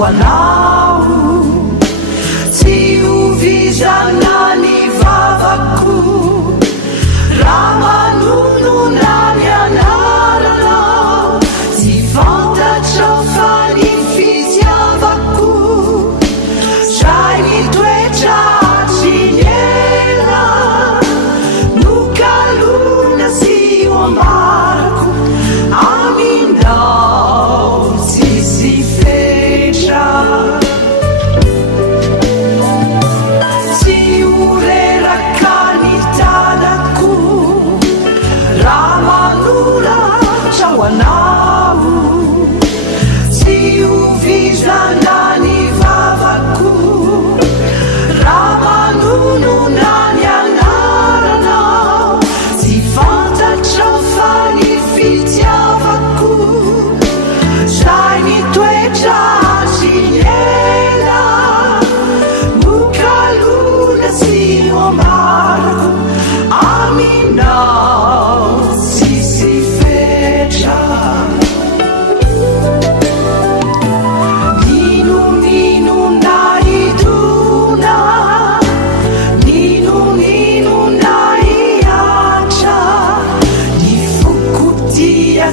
Wanao tsy hovizana ny vavako raha manonona ny anaranao tsy fantatra fa ny fitiavako zay mitoetra atriny ela nokalona sy oambarako aminao tsisy tsy oreraka ny tanako raha manoratra ho anao tsy hovizana ny vavako raha manonona ny anaranao tsy fantatra fa ny fitiavako zay mitoetra aminao tsisy fetra ninonina idona ninonina iatra ny fokotia